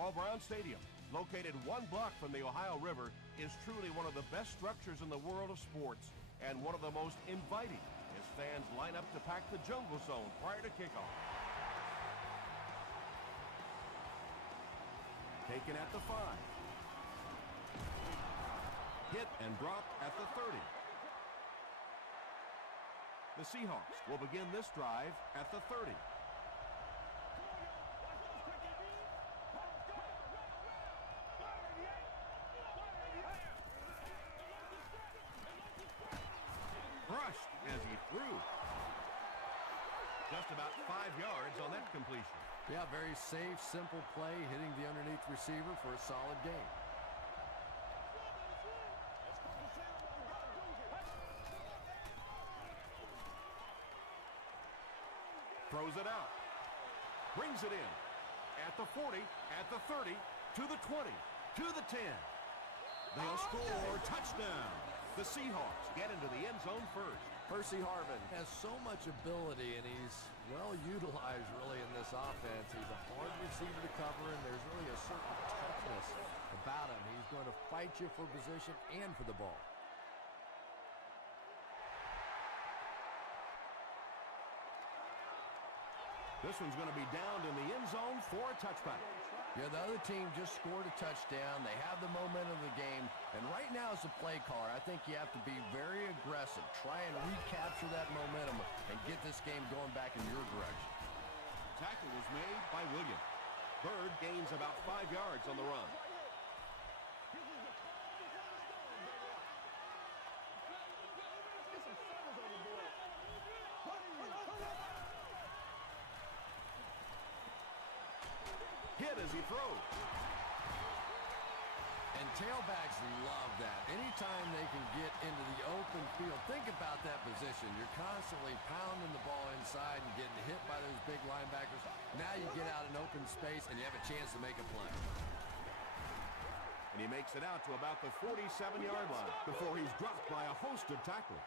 Paul Brown Stadium, located 1 block from the Ohio River, is truly one of the best structures in the world of sports and one of the most inviting as fans line up to pack the jungle zone prior to kickoff. Taken at the 5. Hit and dropped at the 30. The Seahawks will begin this drive at the 30. Brushed as he threw. Just about 5 yards on that completion. Yeah, very safe, simple play, hitting the underneath receiver for a solid gain. Throws it out. Brings it in. At the 40, at the 30, to the 20, to the 10. They'll score. Touchdown. The Seahawks get into the end zone first. Percy Harvin has so much ability, and he's well utilized really in this offense. He's a hard receiver to cover, and there's really a certain toughness about him. He's going to fight you for position and for the ball. This one's going to be downed in the end zone for a touchback. Yeah, the other team just scored a touchdown. They have the momentum of the game. And right now as a play caller, I think you have to be very aggressive. Try and recapture that momentum and get this game going back in your direction. Tackle was made by Williams. Bird gains about 5 yards on the run. Hit as he throws. And tailbacks love that. Anytime they can get into the open field, think about that position. You're constantly pounding the ball inside and getting hit by those big linebackers. Now you get out in open space and you have a chance to make a play. And he makes it out to about the 47-yard line before he's dropped by a host of tacklers.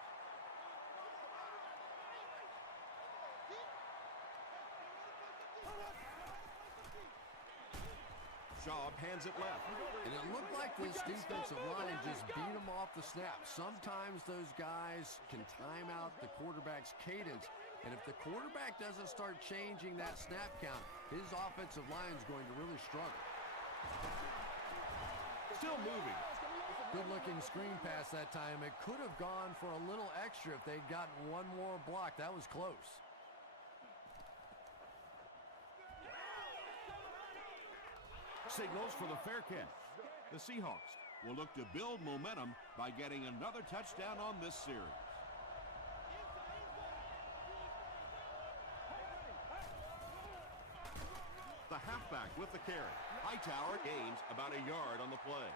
Shaw hands it left. And it looked like this defensive line just beat him off the snap. Sometimes those guys can time out the quarterback's cadence. And if the quarterback doesn't start changing that snap count, his offensive line is going to really struggle. Still moving. Good-looking screen pass that time. It could have gone for a little extra if they'd gotten one more block. That was close. Signals for the fair catch. The Seahawks will look to build momentum by getting another touchdown on this series. The halfback with the carry. Hightower gains about a yard on the play.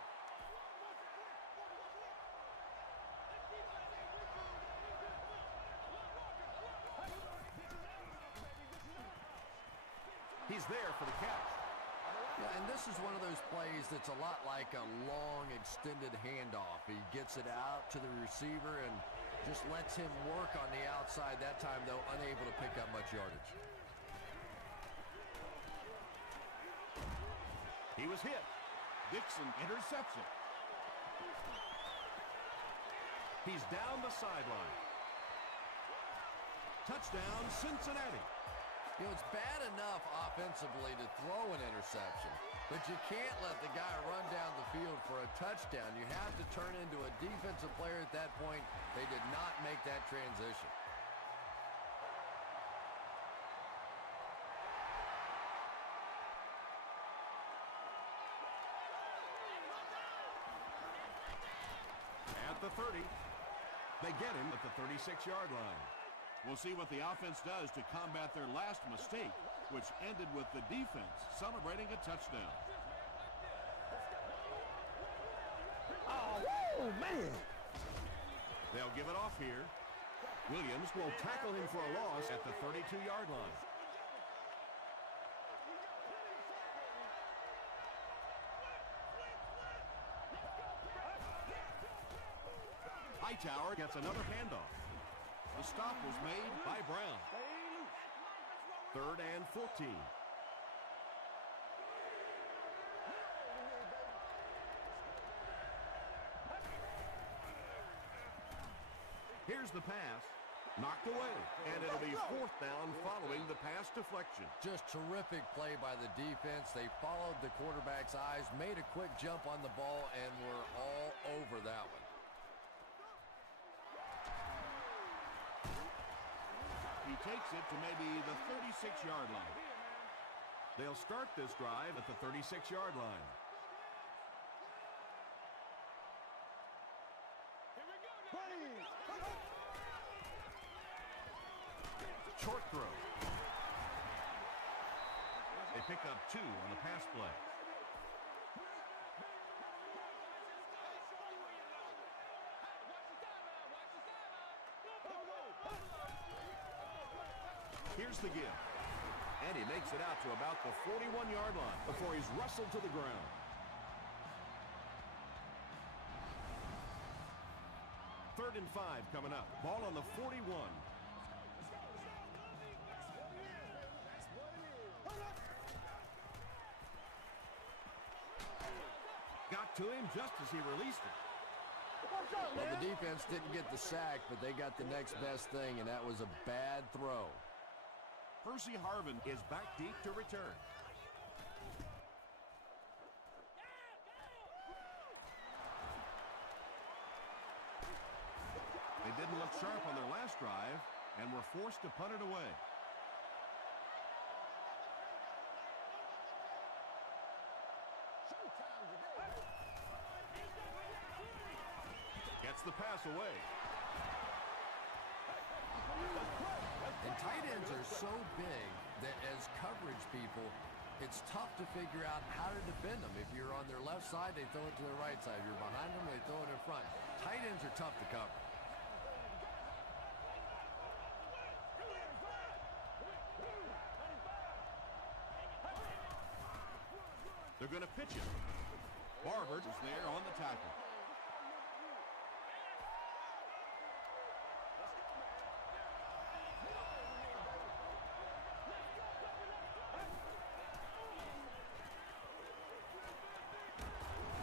He's there for the catch. Yeah, and this is one of those plays that's a lot like a long, extended handoff. He gets it out to the receiver and just lets him work on the outside. That time, though, unable to pick up much yardage. He was hit. Dixon interception. He's down the sideline. Touchdown, Cincinnati. You know, it's bad enough offensively to throw an interception, but you can't let the guy run down the field for a touchdown. You have to turn into a defensive player at that point. They did not make that transition. At the 30. They get him at the 36-yard line. We'll see what the offense does to combat their last mistake, which ended with the defense celebrating a touchdown. Oh, man. They'll give it off here. Williams will tackle him for a loss at the 32-yard line. Hightower gets another handoff. The stop was made by Brown. 3rd and 14. Here's the pass. Knocked away. And it'll be fourth down following the pass deflection. Just terrific play by the defense. They followed the quarterback's eyes, made a quick jump on the ball, and were all over that one. He takes it to maybe the 36-yard line. They'll start this drive at the 36-yard line. Short throw. They pick up 2 on the pass play. Here's the give. And he makes it out to about the 41-yard line before he's wrestled to the ground. Third and 5 coming up. Ball on the 41. Got to him just as he released it. Well, the defense didn't get the sack, but they got the next best thing, and that was a bad throw. Percy Harvin is back deep to return. They didn't look sharp on their last drive and were forced to punt it away. Gets the pass away. And tight ends are so big that as coverage people, it's tough to figure out how to defend them. If you're on their left side, they throw it to their right side. If you're behind them, they throw it in front. Tight ends are tough to cover. They're going to pitch it. Barber is there on the tackle.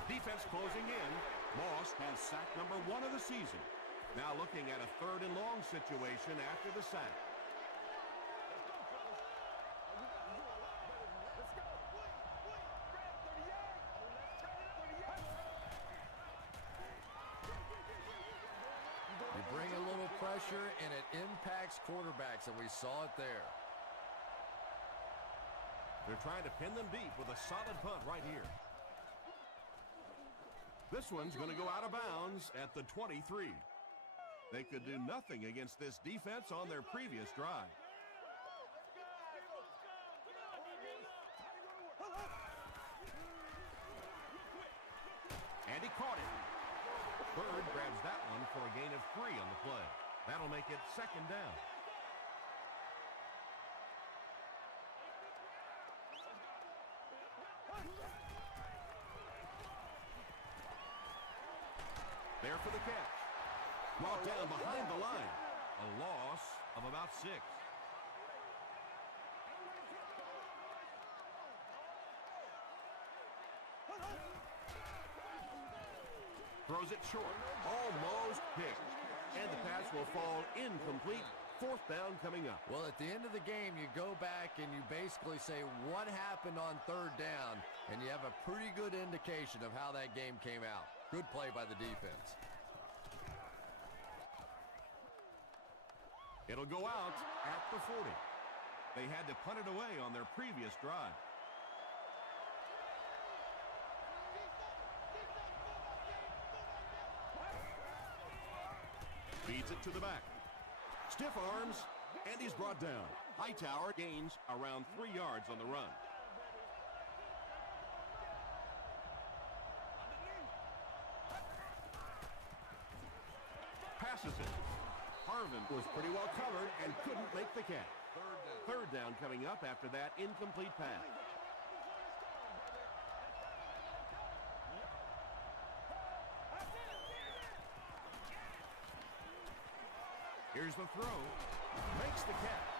Defense closing in. Moss has sack number 1 of the season. Now looking at a 3rd and long situation after the sack. You bring a little pressure, and it impacts quarterbacks, and we saw it there. They're trying to pin them deep with a solid punt right here. This one's going to go out of bounds at the 23. They could do nothing against this defense on their previous drive. And he caught it. Bird grabs that one for a gain of 3 on the play. That'll make it 2nd down. There for the catch. Brought down behind the line. A loss of about 6. Throws it short. Almost picked. And the pass will fall incomplete. 4th down coming up. Well, at the end of the game, you go back and you basically say what happened on 3rd down, and you have a pretty good indication of how that game came out. Good play by the defense. It'll go out at the 40. They had to punt it away on their previous drive. Feeds it to the back. Stiff arms, and he's brought down. Hightower gains around 3 yards on the run. Passes it. Harvin was pretty well covered and couldn't make the catch. 3rd down coming up after that incomplete pass. Here's the throw. Makes the catch.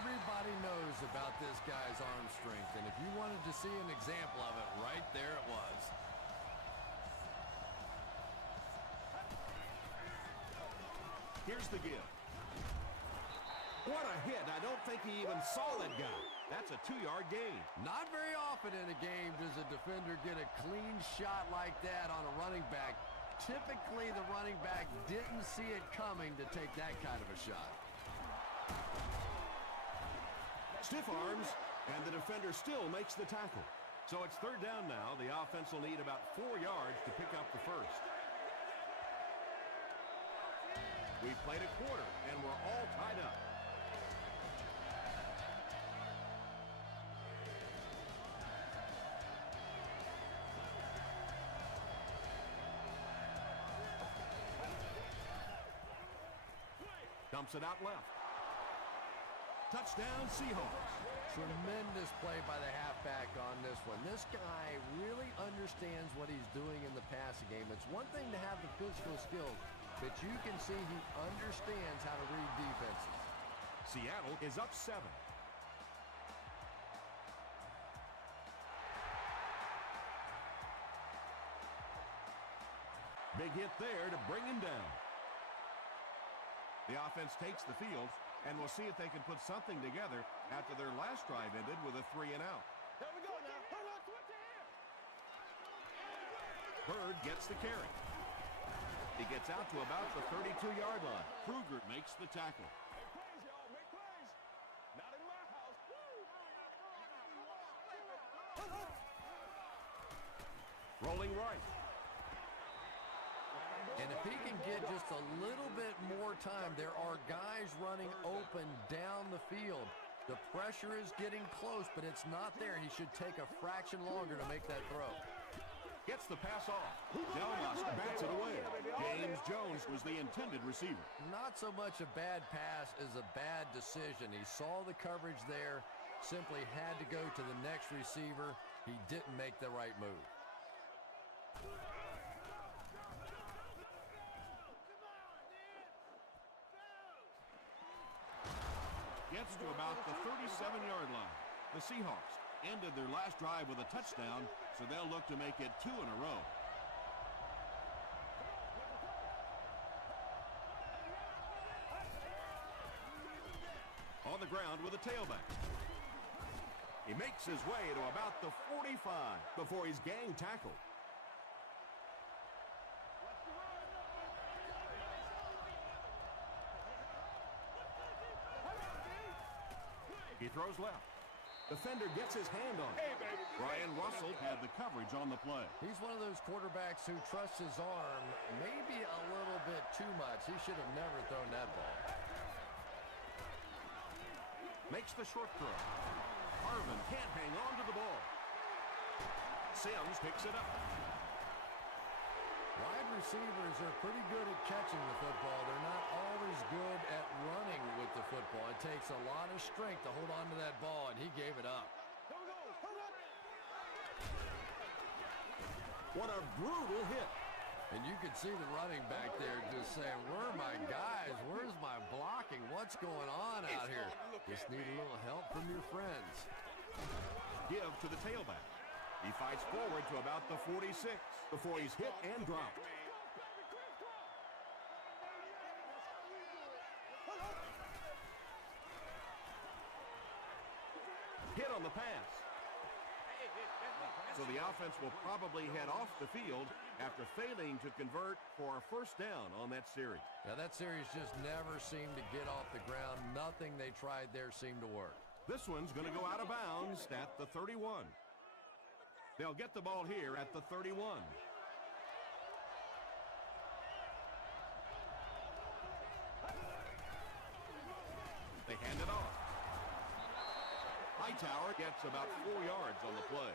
Everybody knows about this guy's arm strength, and if you wanted to see an example of it, right there it was. Here's the give. What a hit. I don't think he even saw that guy. That's a 2-yard gain. Not very often in a game does a defender get a clean shot like that on a running back. Typically, the running back didn't see it coming to take that kind of a shot. Stiff arms, and the defender still makes the tackle. So it's third down now. The offense will need about 4 yards to pick up the first. We played a quarter, and we're all tied up. Dumps it out left. Touchdown, Seahawks. Tremendous play by the halfback on this one. This guy really understands what he's doing in the passing game. It's one thing to have the physical skills, but you can see he understands how to read defenses. Seattle is up 7. Big hit there to bring him down. The offense takes the field, and we'll see if they can put something together after their last drive ended with a 3-and-out. Here we go now. Hold on, switch it here. Bird gets the carry. He gets out to about the 32-yard line. Kruger makes the tackle. Make plays, y'all. Make plays. Not in my house. Rolling right. And if he can get just a little bit more time, there are guys running open down the field. The pressure is getting close, but it's not there. He should take a fraction longer to make that throw. Gets the pass off. Delmas bats it away. James Jones was the intended receiver. Not so much a bad pass as a bad decision. He saw the coverage there, simply had to go to the next receiver. He didn't make the right move. Gets to about the 37-yard line. The Seahawks ended their last drive with a touchdown, so they'll look to make it 2 in a row. On the ground with a tailback. He makes his way to about the 45 before he's gang tackled. He throws left. Defender gets his hand on it. Brian Russell had the coverage on the play. He's one of those quarterbacks who trusts his arm maybe a little bit too much. He should have never thrown that ball. Makes the short throw. Harvin can't hang on to the ball. Sims picks it up. Wide receivers are pretty good at catching the football. They're not always good at running with the football. It takes a lot of strength to hold on to that ball, and he gave it up. What a brutal hit. And you could see the running back there just saying, where are my guys? Where's my blocking? What's going on out here? Just need a little help from your friends. Give to the tailback. He fights forward to about the 46 before he's hit and dropped. Hit on the pass. So the offense will probably head off the field after failing to convert for a first down on that series. Now that series just never seemed to get off the ground. Nothing they tried there seemed to work. This one's going to go out of bounds at the 31. They'll get the ball here at the 31. They hand it off. Hightower gets about 4 yards on the play.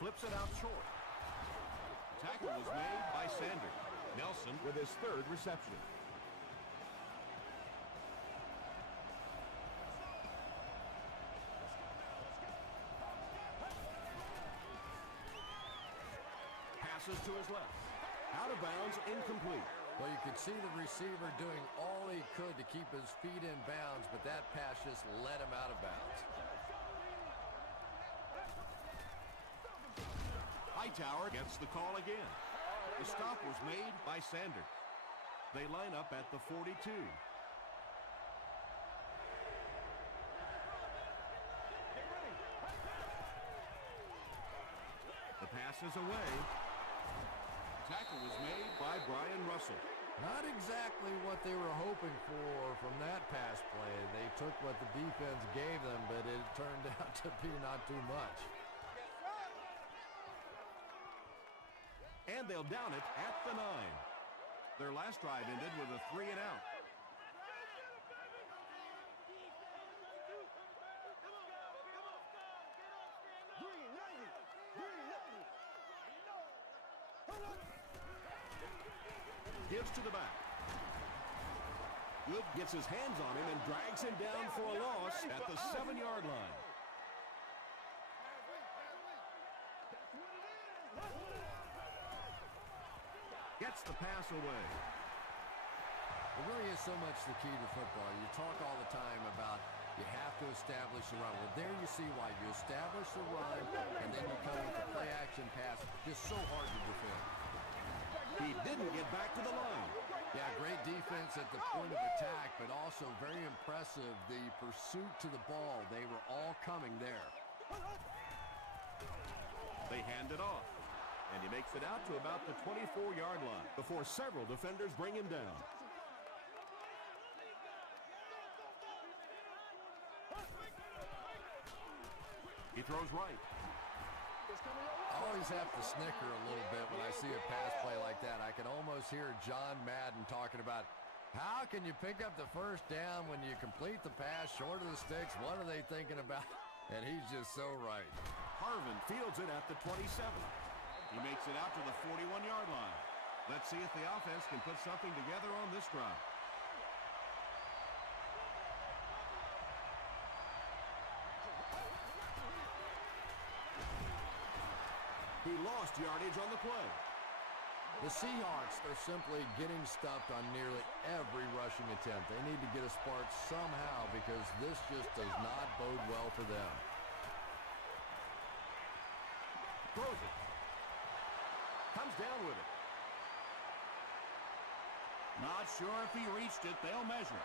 Flips it out short. Tackle was made by Sanders. Nelson with his 3rd reception. Passes to his left. Out of bounds, incomplete. Well, you could see the receiver doing all he could to keep his feet in bounds, but that pass just let him out of bounds. Hightower gets the call again. The stop was made by Sanders. They line up at the 42. The pass is away. Tackle was made by Brian Russell. Not exactly what they were hoping for from that pass play. They took what the defense gave them, but it turned out to be not too much. And they'll down it at the 9. Their last drive ended with a 3-and-out. Gives to the back. Good gets his hands on him and drags him down for a loss at the 7-yard line. Gets the pass away. It really is so much the key to football. You talk all the time about you have to establish the run. Well, there you see why. You establish the run, and then you come with the play-action pass. Just so hard to defend. He didn't get back to the line. Yeah, great defense at the point of attack, but also very impressive the pursuit to the ball. They were all coming there. They hand it off, and he makes it out to about the 24-yard line before several defenders bring him down. He throws right. I always have to snicker a little bit when I see a pass play like that. I can almost hear John Madden talking about how can you pick up the first down when you complete the pass short of the sticks? What are they thinking about? And he's just so right. Harvin fields it at the 27. He makes it out to the 41-yard line. Let's see if the offense can put something together on this drive. He lost yardage on the play. The Seahawks are simply getting stuffed on nearly every rushing attempt. They need to get a spark somehow because this just does not bode well for them. Throws it. Comes down with it. Not sure if he reached it. They'll measure.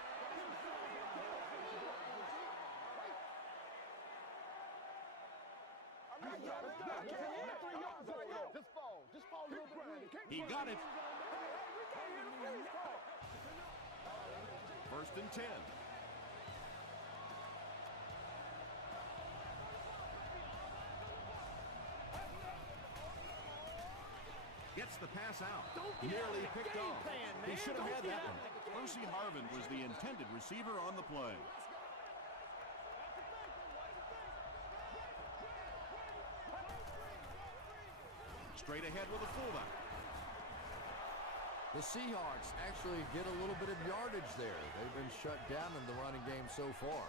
He got it. First and 10. Gets the pass out. Nearly picked off. He should have had that one. Percy Harvin was the intended receiver on the play. Straight ahead with a fullback. The Seahawks actually get a little bit of yardage there. They've been shut down in the running game so far.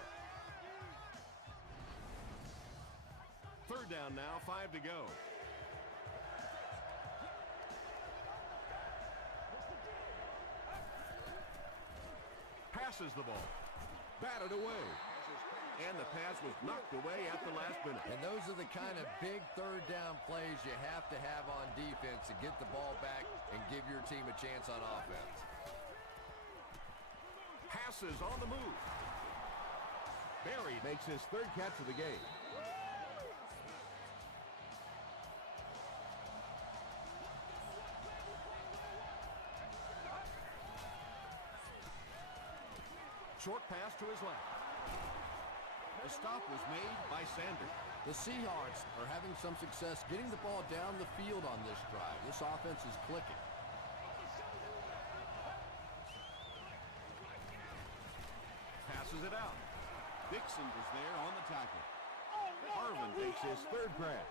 Third down now, 5 to go. Passes the ball. Batted away. And the pass was knocked away at the last minute. And those are the kind of big third down plays you have to have on defense to get the ball back and give your team a chance on offense. Passes on the move. Berry makes his third catch of the game. Short pass to his left. The stop was made by Sanders. The Seahawks are having some success getting the ball down the field on this drive. This offense is clicking. Passes it out. Dixon was there on the tackle. Harvin takes his third grab.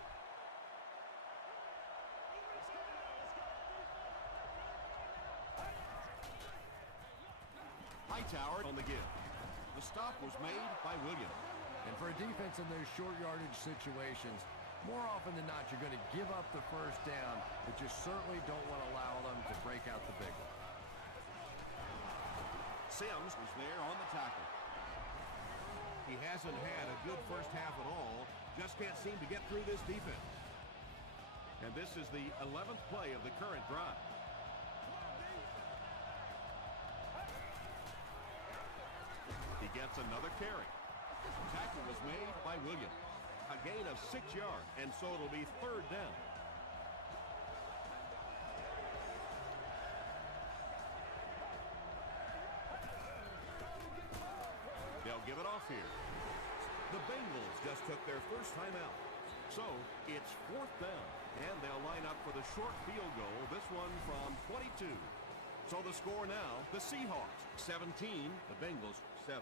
Hightower on the give. The stop was made by Williams. And for a defense in those short yardage situations, more often than not, you're going to give up the first down, but you certainly don't want to allow them to break out the big one. Sims was there on the tackle. He hasn't had a good first half at all. Just can't seem to get through this defense. And this is the 11th play of the current drive. He gets another carry. Tackle was made by Williams. A gain of 6 yards, and so it'll be 3rd down. They'll give it off here. The Bengals just took their first time out. So it's 4th down, and they'll line up for the short field goal, this one from 22. So the score now, the Seahawks 17, the Bengals 7.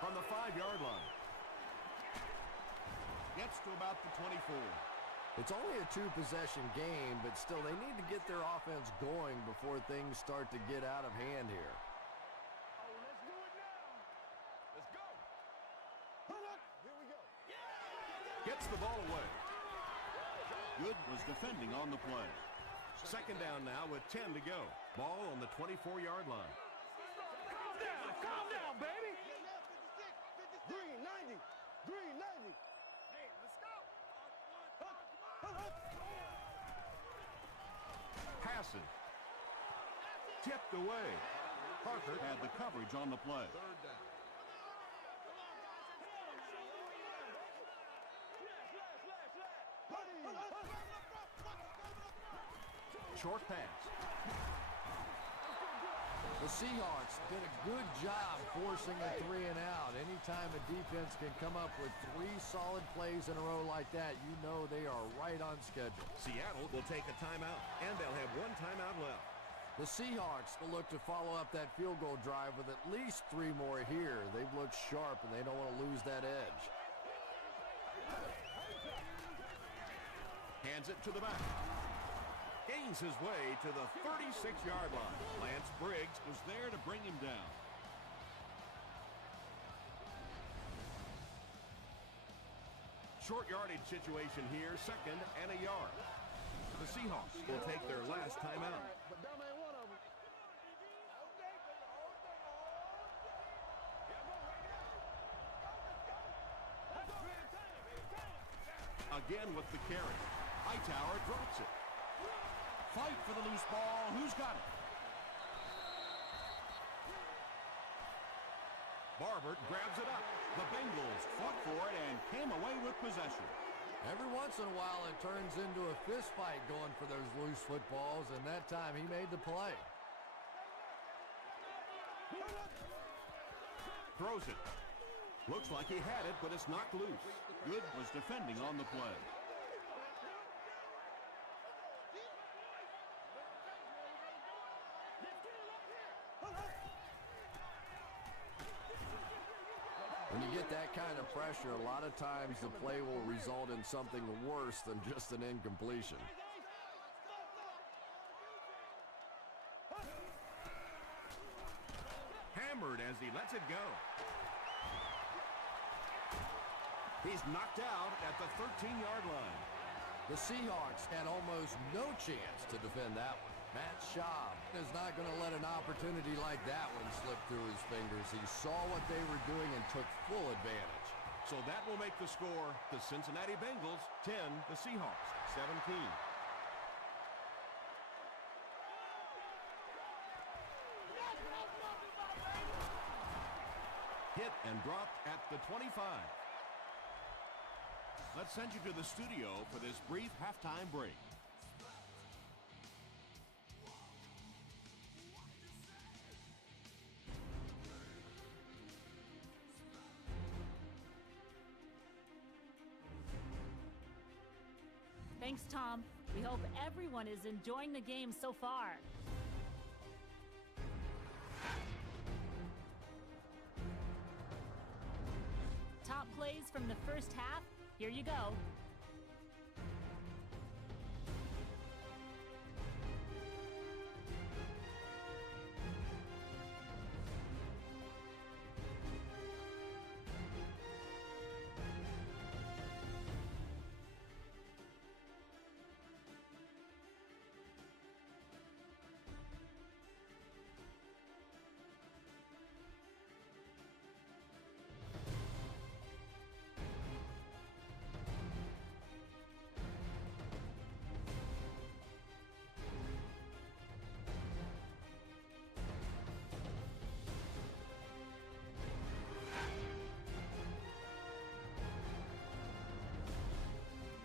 From the 5-yard line. Gets to about the 24. It's only a 2-possession game, but still they need to get their offense going before things start to get out of hand here. Oh, let's do it now. Let's go. Here we go. Gets the ball away. Good was defending on the play. 2nd down now with 10 to go. Ball on the 24-yard line. Calm down, baby. Green 90. Green 90. Hey, let's go. Passes. Tipped away. Parker had the coverage on the play. 3rd down. Short pass. The Seahawks did a good job forcing a 3 and out. Anytime a defense can come up with 3 solid plays in a row like that, you know they are right on schedule. Seattle will take a timeout, and they'll have 1 timeout left. The Seahawks will look to follow up that field goal drive with at least 3 more here. They've looked sharp, and they don't want to lose that edge. Hands it to the back. Gains his way to the 36-yard line. Lance Briggs was there to bring him down. Short yardage situation here, 2nd and a yard. The Seahawks will take their last timeout. But them ain't one of them. Again with the carry. Hightower drops it. Fight for the loose ball. Who's got it? Barbert grabs it up. The Bengals fought for it and came away with possession. Every once in a while, it turns into a fist fight going for those loose footballs, and that time he made the play. Throws it. Looks like he had it, but it's knocked loose. Good was defending on the play. When you get that kind of pressure, a lot of times the play will result in something worse than just an incompletion. Hammered as he lets it go. He's knocked out at the 13-yard line. The Seahawks had almost no chance to defend that one. Matt Schaub is not going to let an opportunity like that one slip through his fingers. He saw what they were doing and took full advantage. So that will make the score the Cincinnati Bengals 10, the Seahawks 17. Hit and dropped at the 25. Let's send you to the studio for this brief halftime break. Thanks, Tom. We hope everyone is enjoying the game so far. Top plays from the first half. Here you go.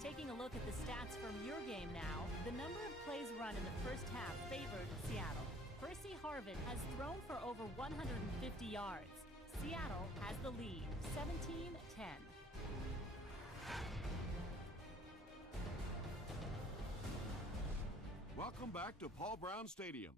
Taking a look at the stats from your game now, the number of plays run in the first half favored Seattle. Percy Harvin has thrown for over 150 yards. Seattle has the lead, 17-10. Welcome back to Paul Brown Stadium.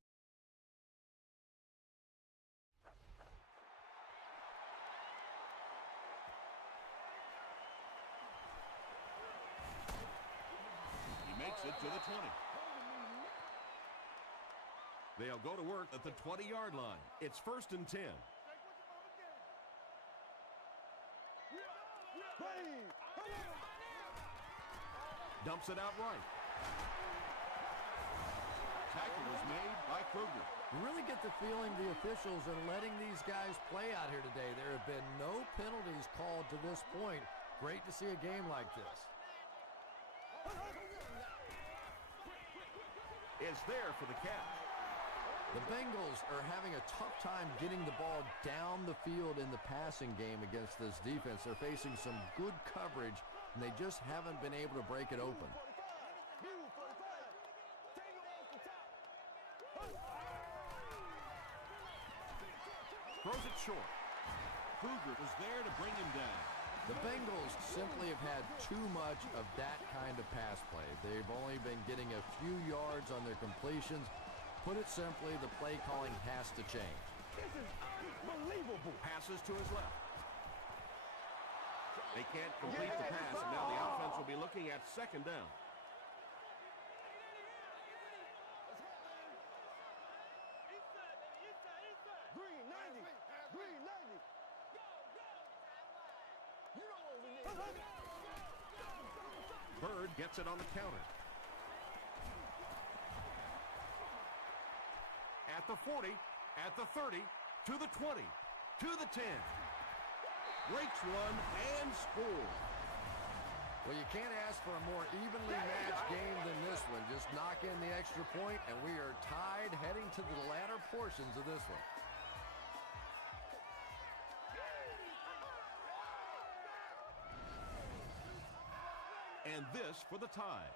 He makes it to the 20. They'll go to work at the 20-yard line. It's 1st and 10. Dumps it out right. Tackle was made by Kruger. You really get the feeling the officials are letting these guys play out here today. There have been no penalties called to this point. Great to see a game like this. Is there for the catch. The Bengals are having a tough time getting the ball down the field in the passing game against this defense. They're facing some good coverage, and they just haven't been able to break it open. Throws it short. Kruger was there to bring him down. The Bengals simply have had too much of that kind of pass play. They've only been getting a few yards on their completions. Put it simply, the play calling has to change. This is unbelievable. Passes to his left. They can't complete the pass, and now the offense will be looking at 2nd down. Green 90. Green 90. You know what we need. Bird gets it on the counter. At the 40, at the 30, to the 20, to the 10. Breaks one and scores. Well, you can't ask for a more evenly matched game than this one. Just knock in the extra point, and we are tied heading to the latter portions of this one. And this for the tie.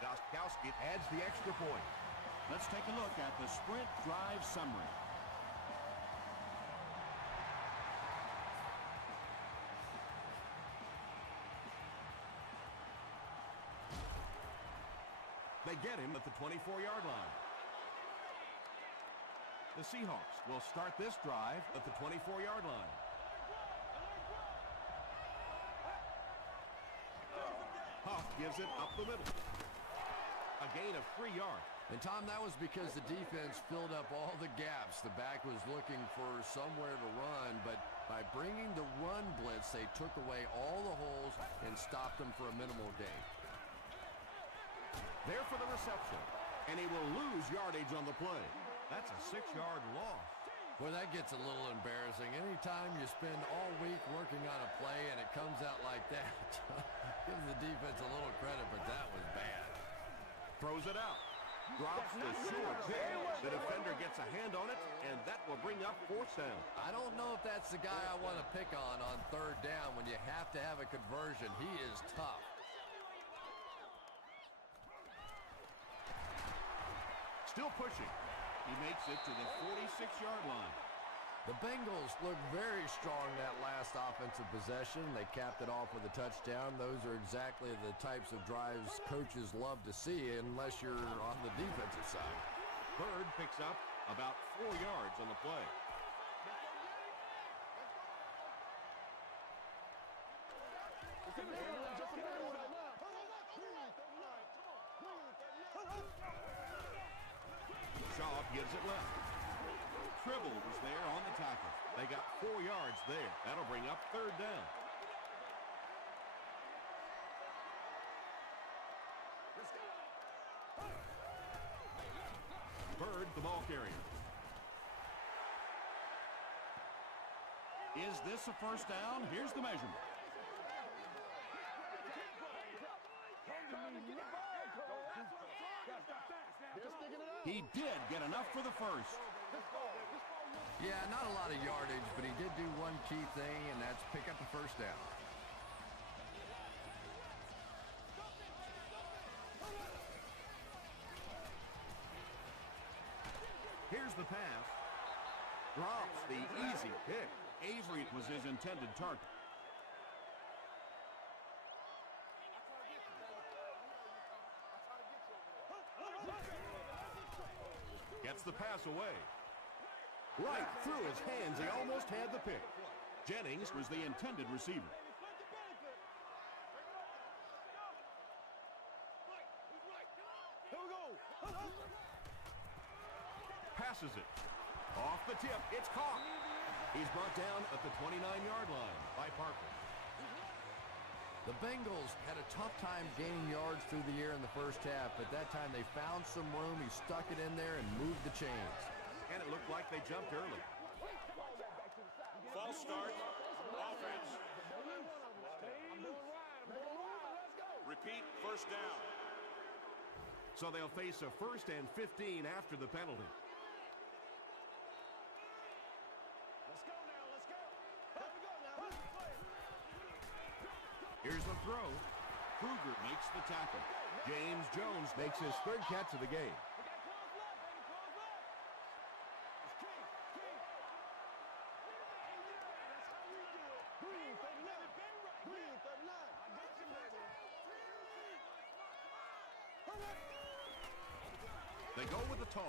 Gostkowski adds the extra point. Let's take a look at the sprint drive summary. They get him at the 24-yard line. The Seahawks will start this drive at the 24-yard line. Huff gives it up the middle. A gain of 3 yards. And, Tom, that was because the defense filled up all the gaps. The back was looking for somewhere to run, but by bringing the run blitz, they took away all the holes and stopped them for a minimal gain. There for the reception, and he will lose yardage on the play. That's a 6-yard loss. Boy, that gets a little embarrassing. Anytime you spend all week working on a play and it comes out like that, give the defense a little credit, but that was bad. Throws it out. Drops the short pick. The defender gets a hand on it, and that will bring up 4th down. I don't know if that's the guy I want to pick on 3rd down when you have to have a conversion. He is tough. Still pushing. He makes it to the 46-yard line. The Bengals look very strong that last offensive possession. They capped it off with a touchdown. Those are exactly the types of drives coaches love to see unless you're on the defensive side. Bird picks up about 4 yards on the play. Shaw gives it left. Tribble was there on the tackle. They got 4 yards there. That'll bring up 3rd down. Bird, the ball carrier. Is this a 1st down? Here's the measurement. He did get enough for the 1st. Yeah, not a lot of yardage, but he did do one key thing, and that's pick up the first down. Here's the pass. Drops the easy pick. Avery was his intended target. Gets the pass away. Right through his hands, he almost had the pick. Jennings was the intended receiver. Passes it. Off the tip, it's caught. He's brought down at the 29-yard line by Parker. The Bengals had a tough time gaining yards through the air in the first half, but that time they found some room. He stuck it in there and moved the chains. And it looked like they jumped early. False start. Offense. Repeat, first down. So they'll face a 1st and 15 after the penalty. Here's the throw. Kruger makes the tackle. James Jones makes his 3rd catch of the game. They go with the toss.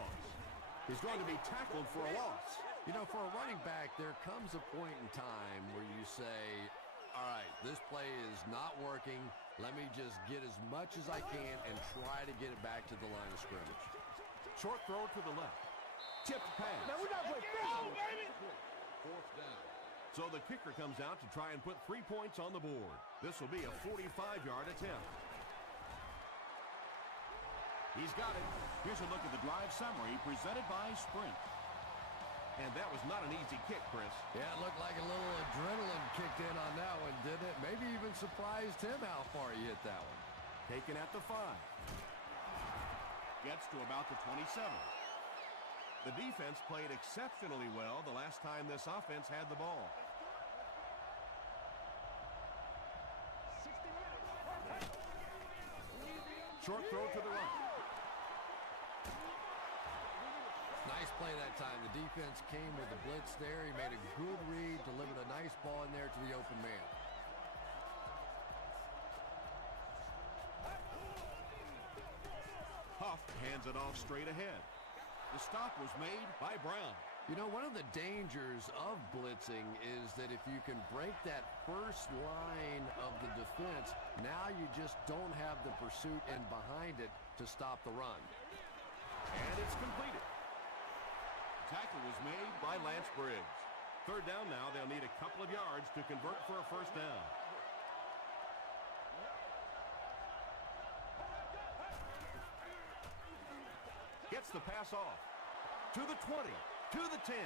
He's going to be tackled for a loss. You know, for a running back, there comes a point in time where you say, all right, this play is not working. Let me just get as much as I can and try to get it back to the line of scrimmage. Short throw to the left. Tipped pass. Man, we got to play football, baby. 4th down. So the kicker comes out to try and put 3 points on the board. This will be a 45-yard attempt. He's got it. Here's a look at the drive summary presented by Sprint. And that was not an easy kick, Chris. Yeah, it looked like a little adrenaline kicked in on that one, didn't it? Maybe even surprised him how far he hit that one. Taken at the 5. Gets to about the 27. The defense played exceptionally well the last time this offense had the ball. Short throw to the right. Nice play that time. The defense came with the blitz there. He made a good read, delivered a nice ball in there to the open man. Huff hands it off straight ahead. The stop was made by Brown. You know, one of the dangers of blitzing is that if you can break that first line of the defense, now you just don't have the pursuit in behind it to stop the run. And it's completed. Tackle was made by Lance Briggs. 3rd down now. They'll need a couple of yards to convert for a 1st down. Gets the pass off. To the 20. To the 10.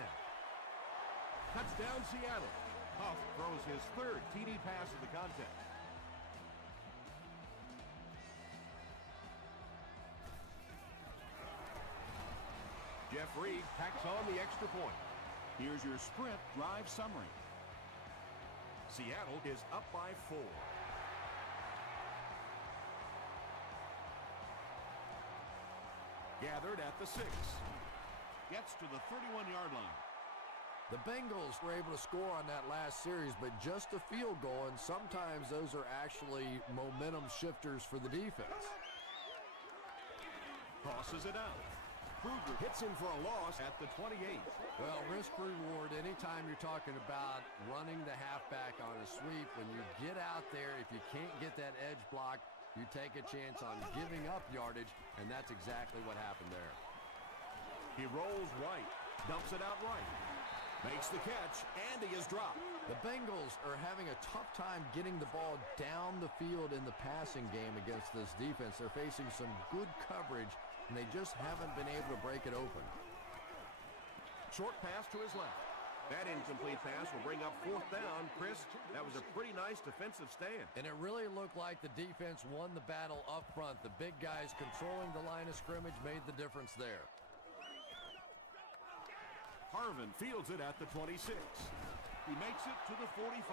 Touchdown Seattle. Huff throws his 3rd TD pass of the contest. Jeff Reed tacks on the extra point. Here's your Sprint drive summary. Seattle is up by 4. Gathered at the 6. Gets to the 31-yard line. The Bengals were able to score on that last series, but just a field goal, and sometimes those are actually momentum shifters for the defense. Tosses it out. Kruger hits him for a loss at the 28. Well, risk reward, anytime you're talking about running the halfback on a sweep, when you get out there, if you can't get that edge block, you take a chance on giving up yardage, and that's exactly what happened there. He rolls right, dumps it out right, makes the catch, and he is dropped. The Bengals are having a tough time getting the ball down the field in the passing game against this defense. They're facing some good coverage, and they just haven't been able to break it open. Short pass to his left. That incomplete pass will bring up 4th down. Chris, that was a pretty nice defensive stand. And it really looked like the defense won the battle up front. The big guys controlling the line of scrimmage made the difference there. Harvin fields it at the 26. He makes it to the 45.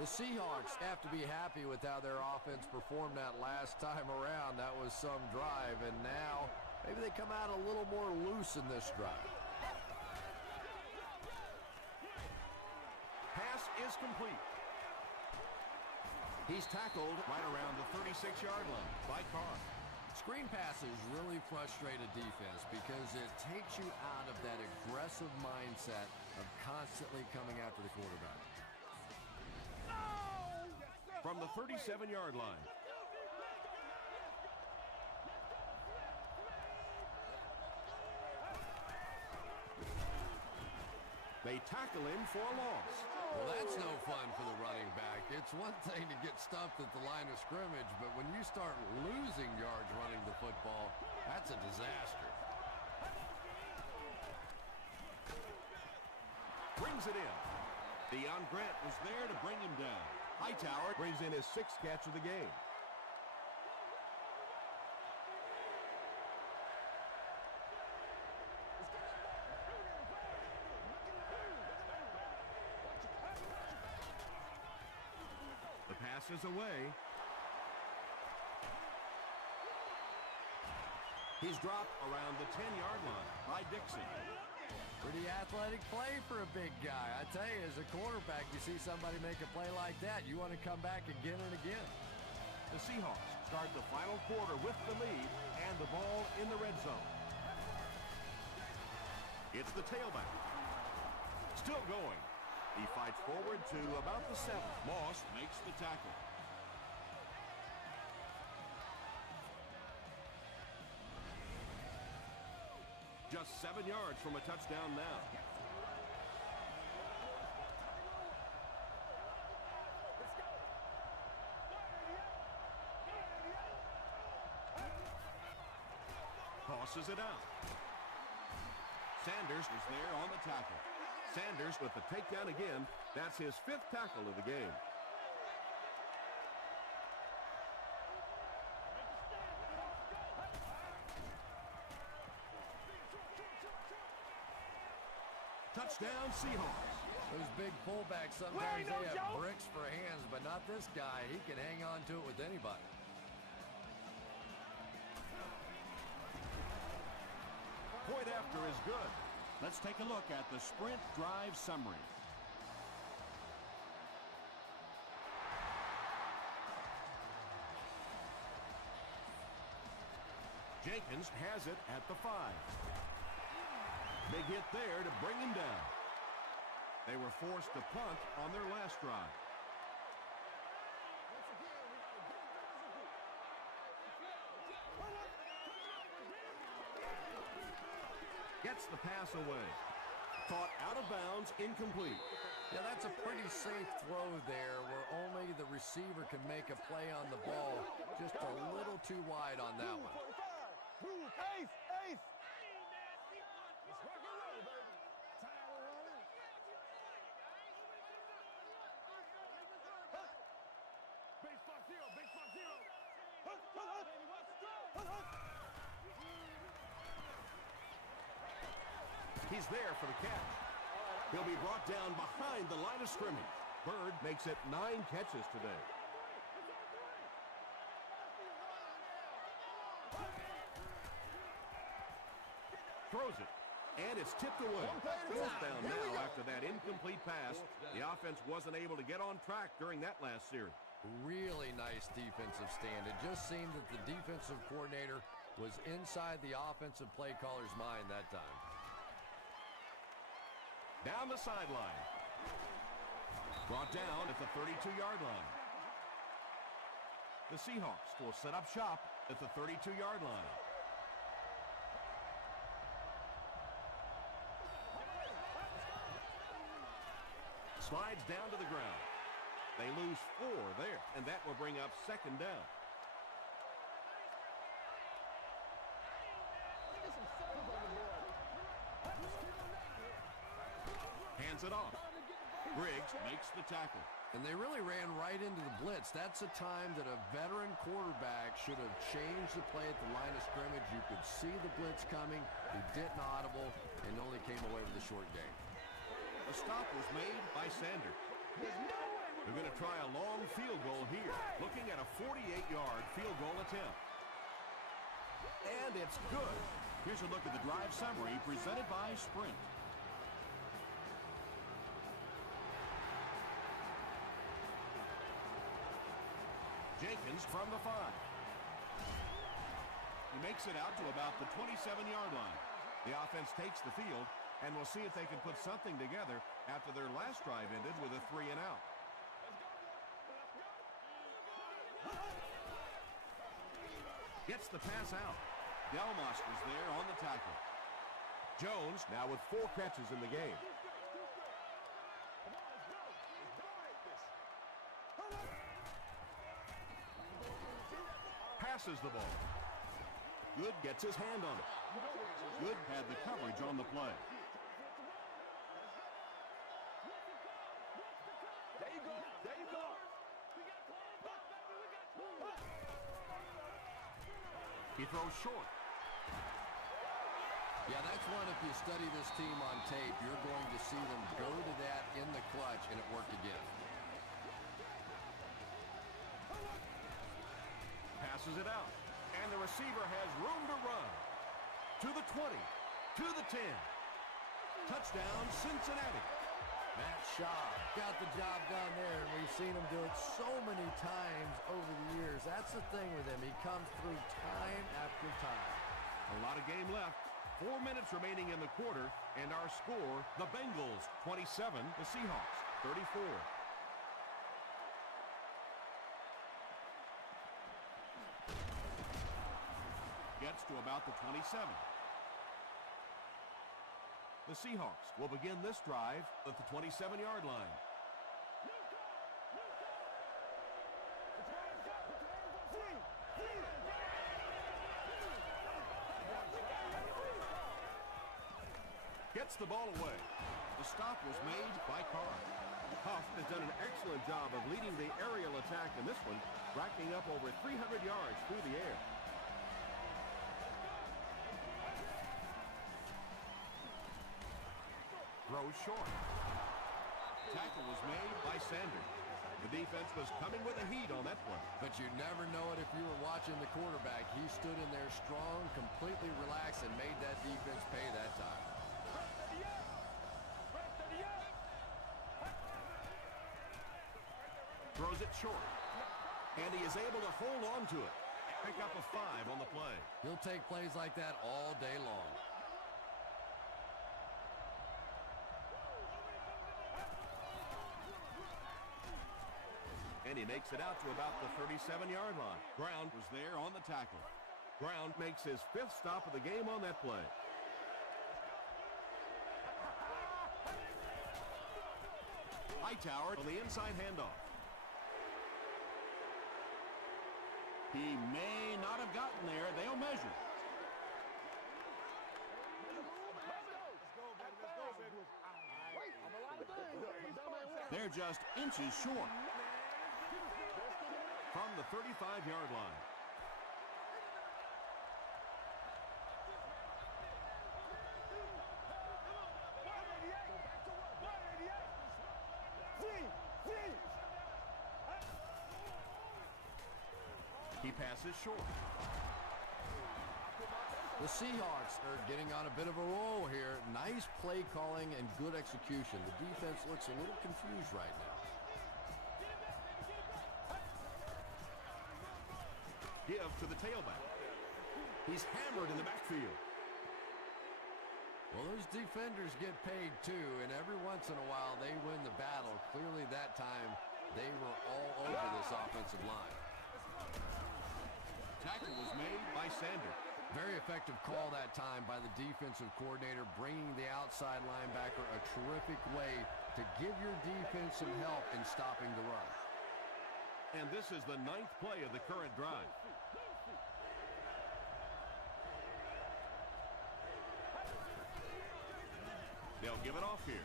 The Seahawks have to be happy with how their offense performed that last time around. That was some drive, and now maybe they come out a little more loose in this drive. Pass is complete. He's tackled right around the 36-yard line by Carr. Screen passes really frustrate a defense because it takes you out of that aggressive mindset of constantly coming after the quarterback. From the 37-yard line. They tackle him for a loss. Well, that's no fun for the running back. It's one thing to get stuffed at the line of scrimmage, but when you start losing yards running the football, that's a disaster. Brings it in. Deion Grant was there to bring him down. Hightower brings in his 6th catch of the game. The pass is away. He's dropped around the 10-yard line by Dixon. Pretty athletic play for a big guy. I tell you, as a quarterback, you see somebody make a play like that, you want to come back again and again. The Seahawks start the final quarter with the lead and the ball in the red zone. It's the tailback. Still going. He fights forward to about the 7. Moss makes the tackle. Just 7 yards from a touchdown now. Tosses it out. Sanders is there on the tackle. Sanders with the takedown again. That's his 5th tackle of the game. Touchdown Seahawks. Those big fullbacks, sometimes they have bricks for hands, but not this guy. He can hang on to it with anybody. Point after is good. Let's take a look at the sprint drive summary. Jenkins has it at the 5. Big hit there to bring him down. They were forced to punt on their last drive. Gets the pass away. Caught out of bounds, incomplete. Yeah, that's a pretty safe throw there where only the receiver can make a play on the ball. Just a little too wide on that one. Ace! Ace! Let's rock and roll, baby. Tired of running? Base spot zero, base spot zero. Baby, watch the throw. He's there for the catch. He'll be brought down behind the line of scrimmage. Bird makes it 9 catches today. Throws it, and it's tipped away. 4th down now after that incomplete pass. The offense wasn't able to get on track during that last series. Really nice defensive stand. It just seemed that the defensive coordinator was inside the offensive play caller's mind that time. Down the sideline. Brought down at the 32-yard line. The Seahawks will set up shop at the 32-yard line. Slides down to the ground. They lose 4 there, and that will bring up 2nd down. Hands it off. Briggs makes the tackle. And they really ran right into the blitz. That's a time that a veteran quarterback should have changed the play at the line of scrimmage. You could see the blitz coming. He didn't audible and only came away with a short gain. The stop was made by Sanders. They're going to try a long field goal here, looking at a 48-yard field goal attempt. And it's good. Here's a look at the drive summary presented by Sprint. Jenkins from the 5. He makes it out to about the 27-yard line. The offense takes the field, and we'll see if they can put something together after their last drive ended with a 3-and-out. Gets the pass out. Delmas was there on the tackle. Jones now with 4 catches in the game. Passes the ball. Good gets his hand on it. Good had the coverage on the play. There you go. There you go. He throws short. Yeah, that's one, if you study this team on tape, you're going to see them go to that in the clutch, and it worked again. Passes it out. And the receiver has room to run. To the 20. To the 10. Touchdown, Cincinnati. Matt Shaw got the job done there, and we've seen him do it so many times over the years. That's the thing with him. He comes through time after time. A lot of game left. 4 minutes remaining in the quarter, and our score, the Bengals 27, the Seahawks 34. Gets to about the 27. The Seahawks will begin this drive at the 27-yard line. Gets the ball away. The stop was made by Carr. Huff has done an excellent job of leading the aerial attack in this one, racking up over 300 yards through the air. Throws short. Tackle was made by Sanders. The defense was coming with a heat on that one. But you never know it if you were watching the quarterback. He stood in there strong, completely relaxed, and made that defense pay that time. Throws it short. And he is able to hold on to it. Pick up a 5 on the play. He'll take plays like that all day long. And he makes it out to about the 37-yard line. Brown was there on the tackle. Brown makes his 5th stop of the game on that play. Hightower on the inside handoff. He may not have gotten there. They'll measure. They're just inches short from the 35-yard line. He passes short. The Seahawks are getting on a bit of a roll here. Nice play calling and good execution. The defense looks a little confused right now. Give to the tailback. He's hammered in the backfield. Well, those defenders get paid too, and every once in a while they win the battle. Clearly that time they were all over this offensive line. Tackle was made by Sanders. Very effective call that time by the defensive coordinator, bringing the outside linebacker a terrific way to give your defense some help in stopping the run. And this is the 9th play of the current drive. They'll give it off here.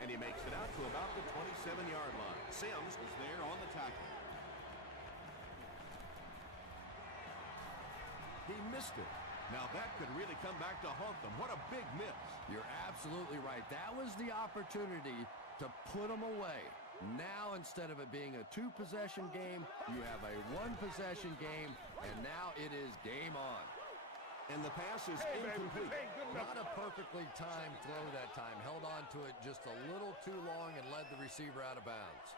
And he makes it out to about the 27-yard line. Sims is there on the tackle. He missed it. Now that could really come back to haunt them. What a big miss. You're absolutely right. That was the opportunity to put them away. Now, instead of it being a two-possession game, you have a one-possession game, and now it is game on. And the pass is incomplete. Not a perfectly timed throw that time. Held on to it just a little too long and led the receiver out of bounds.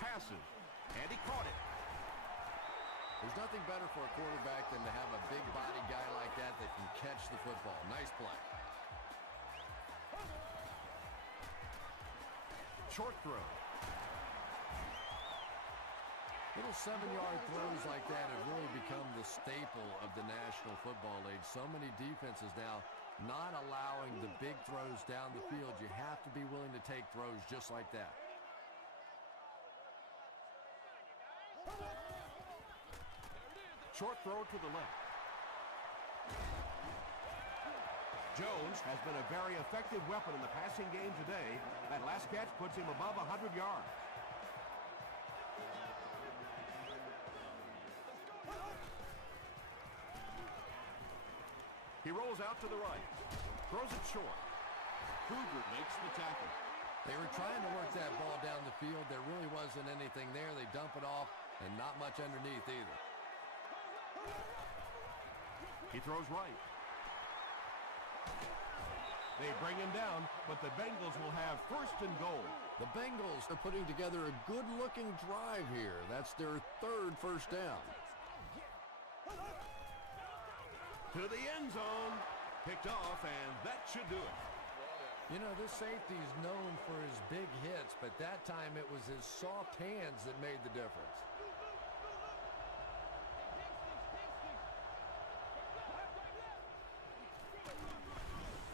Passes, and he caught it. There's nothing better for a quarterback than to have a big body guy like that that can catch the football. Nice play. Short throw. Little 7-yard throws like that have really become the staple of the National Football League. So many defenses now not allowing the big throws down the field. You have to be willing to take throws just like that. Short throw to the left. Jones has been a very effective weapon in the passing game today. That last catch puts him above 100 yards. He rolls out to the right. Throws it short. Kruger makes the tackle. They were trying to work that ball down the field. There really wasn't anything there. They dump it off, and not much underneath either. He throws right. They bring him down, but the Bengals will have first and goal. The Bengals are putting together a good-looking drive here. That's their third first down. To the end zone. Picked off, and that should do it. You know, this safety is known for his big hits, but that time it was his soft hands that made the difference.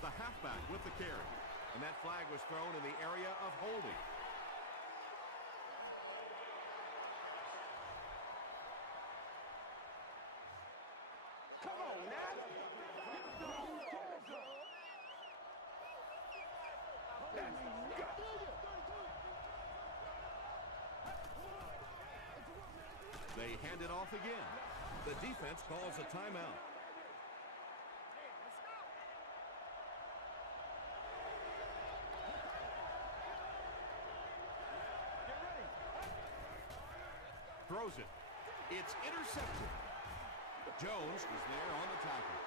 The halfback with the carry. And that flag was thrown in the area of holding. Come on, Nat. They hand it off again. The defense calls a timeout. Throws it. It's intercepted. Jones is there on the tackle.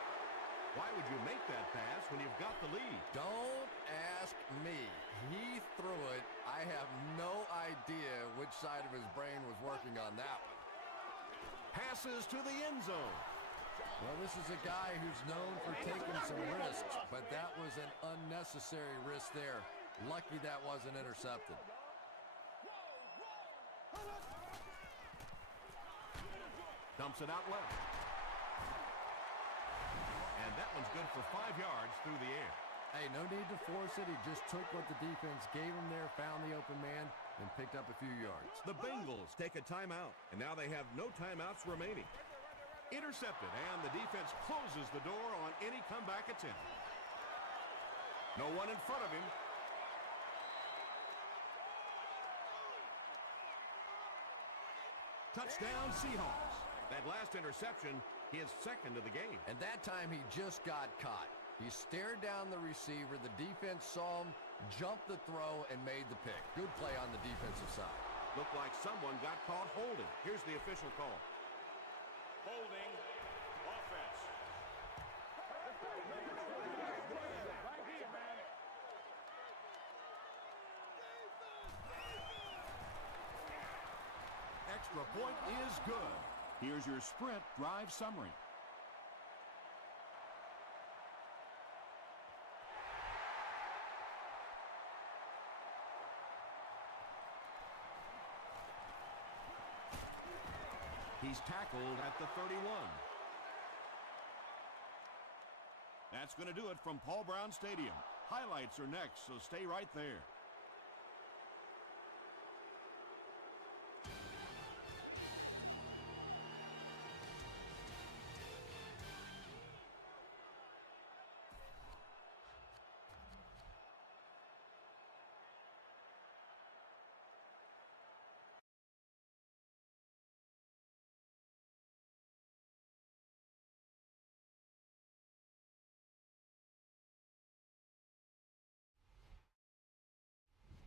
Why would you make that pass when you've got the lead? Don't ask me. He threw it. I have no idea which side of his brain was working on that one. Passes to the end zone. Well, this is a guy who's known for taking some risks, but that was an unnecessary risk there. Lucky that wasn't intercepted. Dumps it out left. And that one's good for 5 yards through the air. Hey, no need to force it. He just took what the defense gave him there, found the open man, and picked up a few yards. The Bengals take a timeout, and now they have no timeouts remaining. Intercepted, and the defense closes the door on any comeback attempt. No one in front of him. Touchdown, Seahawks. That last interception, his second of the game. And that time he just got caught. He stared down the receiver. The defense saw him, jumped the throw, and made the pick. Good play on the defensive side. Looked like someone got caught holding. Here's the official call. Holding offense. Extra point is good. Here's your sprint drive summary. He's tackled at the 31. That's going to do it from Paul Brown Stadium. Highlights are next, so stay right there.